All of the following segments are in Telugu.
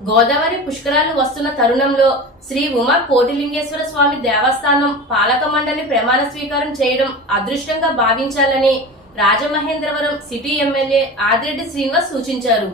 గోదావరి పుష్కరాలు వస్తున్న తరుణంలో శ్రీ ఉమా కోటిలింగేశ్వర స్వామి దేవస్థానం పాలక మండలి ప్రమాణ స్వీకారం చేయడం అదృష్టంగా భావించాలని రాజమహేంద్రవరం సిటీ ఎమ్మెల్యే ఆదిరెడ్డి శ్రీనివాస్ సూచించారు.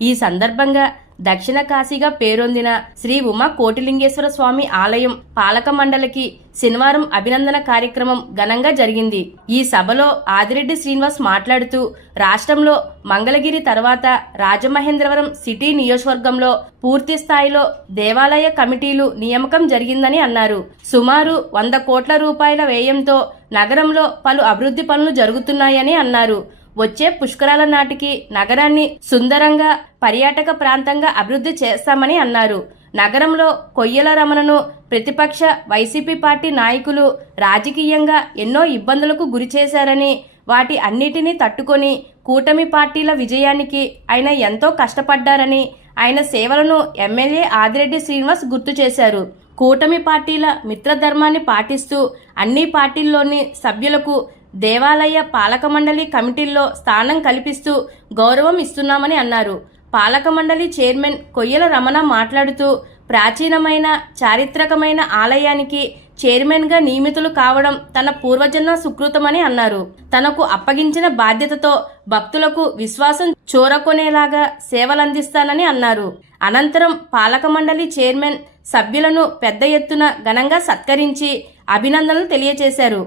ఈ సందర్భంగా దక్షిణ కాశీగా పేరొందిన శ్రీ ఉమా కోటిలింగేశ్వర స్వామి ఆలయం పాలక మండలికి శనివారం అభినందన కార్యక్రమం ఘనంగా జరిగింది. ఈ సభలో ఆదిరెడ్డి శ్రీనివాస్ మాట్లాడుతూ రాష్ట్రంలో మంగళగిరి తర్వాత రాజమహేంద్రవరం సిటీ నియోజకవర్గంలో పూర్తి స్థాయిలో దేవాలయ కమిటీలు నియామకం జరిగిందని అన్నారు. సుమారు వంద కోట్ల రూపాయల వ్యయంతో నగరంలో పలు అభివృద్ధి పనులు జరుగుతున్నాయని అన్నారు. వచ్చే పుష్కరాల నాటికి నగరాన్ని సుందరంగా పర్యాటక ప్రాంతంగా అభివృద్ధి చేస్తామని అన్నారు. నగరంలో కొయ్యల రమణను ప్రతిపక్ష వైసీపీ పార్టీ నాయకులు రాజకీయంగా ఎన్నో ఇబ్బందులకు గురి చేశారని వాటి అన్నిటినీ తట్టుకొని కూటమి పార్టీల విజయానికి ఆయన ఎంతో కష్టపడ్డారని ఆయన సేవలను ఎమ్మెల్యే ఆదిరెడ్డి శ్రీనివాస్ గుర్తు చేశారు. కూటమి పార్టీల మిత్రధర్మాన్ని పాటిస్తూ అన్ని పార్టీల్లోని సభ్యులకు దేవాలయ పాలక మండలి కమిటీల్లో స్థానం కల్పిస్తూ గౌరవం ఇస్తున్నామని అన్నారు. పాలక మండలి చైర్మన్ కొయ్యల రమణ మాట్లాడుతూ ప్రాచీనమైన చారిత్రకమైన ఆలయానికి చైర్మన్గా నియమితులు కావడం తన పూర్వజన్మ సుకృతమని అన్నారు. తనకు అప్పగించిన బాధ్యతతో భక్తులకు విశ్వాసం చూరకొనేలాగా సేవలందిస్తానని అన్నారు. అనంతరం పాలక మండలి చైర్మన్ సభ్యులను పెద్ద ఎత్తున ఘనంగా సత్కరించి అభినందనలు తెలియజేశారు.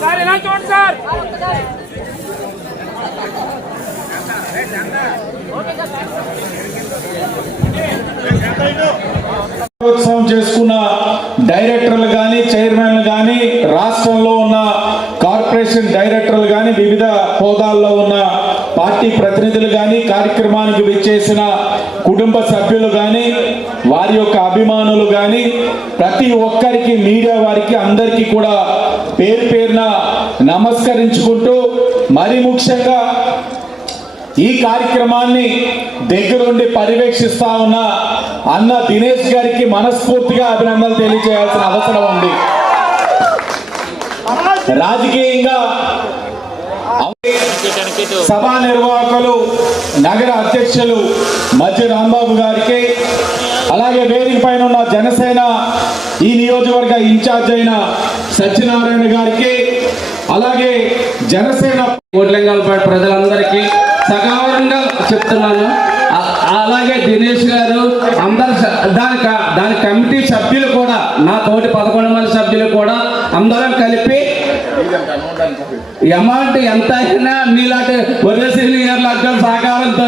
సార్ ఎలా చూడండి సార్ ఉత్సవం వారికి అందరికీ కూడా పేరు పేరున నమస్కరించుకుంటూ మరి ముఖ్యంగా ఈ కార్యక్రమాన్ని దగ్గరుండి పర్యవేక్షిస్తా ఉన్న అన్న దినేష్ గారికి మనస్ఫూర్తిగా అభినందనలు తెలియజేయాల్సిన అవసరం ఉంది. రాజకీయంగా సభా నిర్వాహకులు నగర అధ్యక్షులు మధ్య రాంబాబు గారికి అలాగే వేదిక పైన ఉన్న జనసేన ఈ నియోజకవర్గ ఇన్ఛార్జ్ అయిన సత్యనారాయణ గారికి అలాగే జనసేన కోట్లింగాలపేట ప్రజలందరికీ సకాలంగా చెప్తున్నాను. అలాగే దినేష్ గారు అందరు దాని దాని కమిటీ సభ్యులు కూడా నా తోటి పదకొండు మంది సభ్యులు కూడా అందరం కలిపి అమౌంట్ ఎంత అయినా మీలాంటి వదిలేసి గారు సహకారంతో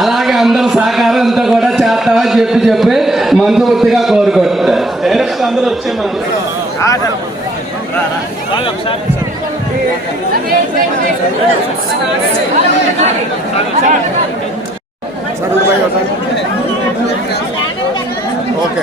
అలాగే అందరూ సహకారంతో కూడా చేస్తామని చెప్పి చెప్పి మనస్ఫూర్తిగా కోరుకుంటారు ఓకే.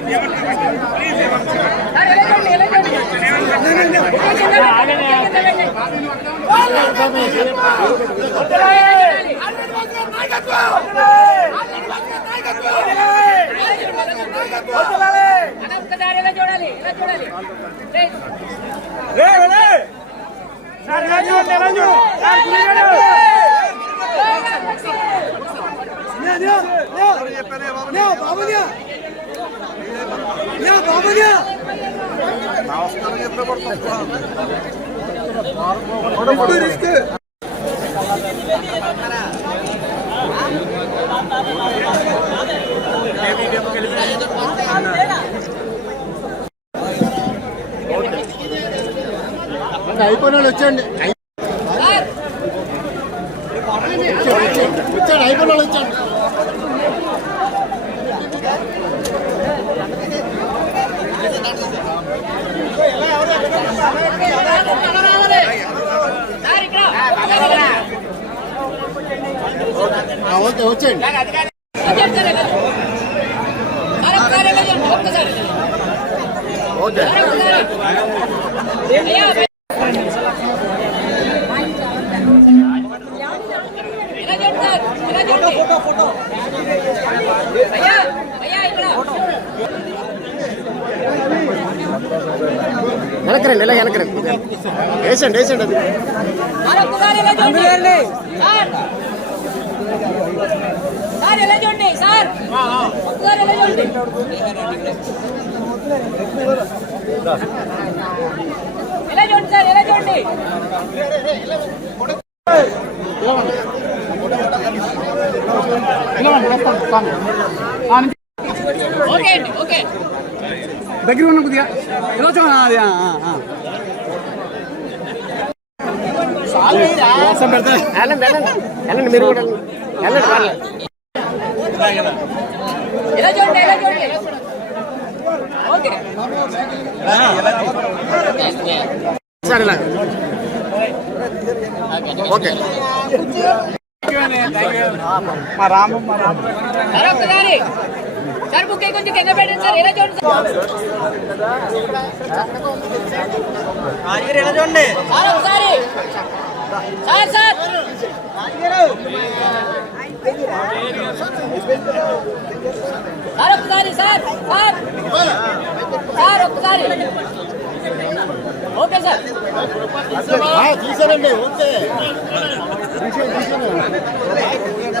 గురుగారు నమస్కారం చెప్పే పడుతుంది అయిపోయిన వాళ్ళు వచ్చేయండి. వచ్చాడు అయిపోయిన వాళ్ళు వచ్చాడు ఆ, ఓకే వచ్చేయండి ఓకే వెనకరండి ఇలా వెనకరండి వేసండి వేసండి అది సార్ ఎలా చూడండి? సార్ ఒక్కసారి ఎలా చూడండి? ఎలా చూడండి సార్ ఎలా చూడండి? ఓకే అండి ఓకే. దగ్గర ఉన్న కొద్దిగా వెళ్ళండి వెళ్ళండి. వెళ్ళండి మీరు కూడా ఎలా చూడండి ఎలా చూడండి? Sir okay. మా రాము మా రాము. సార్ ఒక్కసారి. సార్ బుక్ కొంచెం కింద పెట్టండి సార్. ఎలా చూడండి సార్? సార్ ఒకసారి సార్ సార్. సార్ ఒకసారి సార్ సార్. సార్ ఒకసారి ఓకే సార్. తీసారండి ఓకే. నేను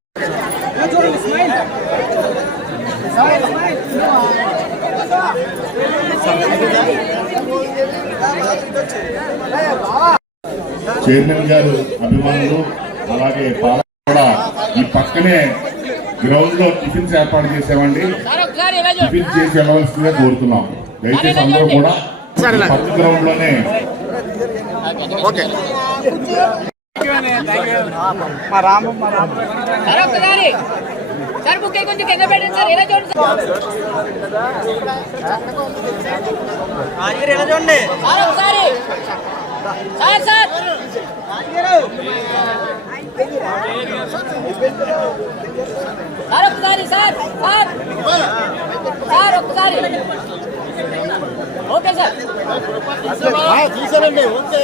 చైర్మన్ గారు అభిమానులు అలాగే పాలకులు కూడా ఈ పక్కనే గ్రౌండ్లో టిఫిన్స్ ఏర్పాటు చేసామండి టిఫిన్ చేసి వెళ్ళవలసిందిగా కోరుతున్నాం. దయచేసి అందరూ కూడా పక్క గ్రౌండ్లోనే మా రాము మా రాము సార్ సార్. బుక్ కొంచెం కింద పెట్టండి సార్ ఎలా చూడండి సార్ ఒకసారి సార్ సార్ సార్ ఒకసారి సార్ సార్ సార్ ఒక్కసారి ఓకే. సార్ తీసారండి ఓకే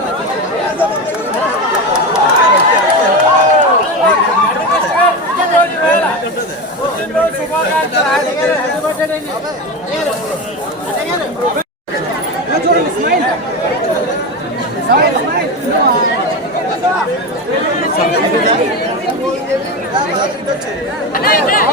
అన్నా ఇక్కడ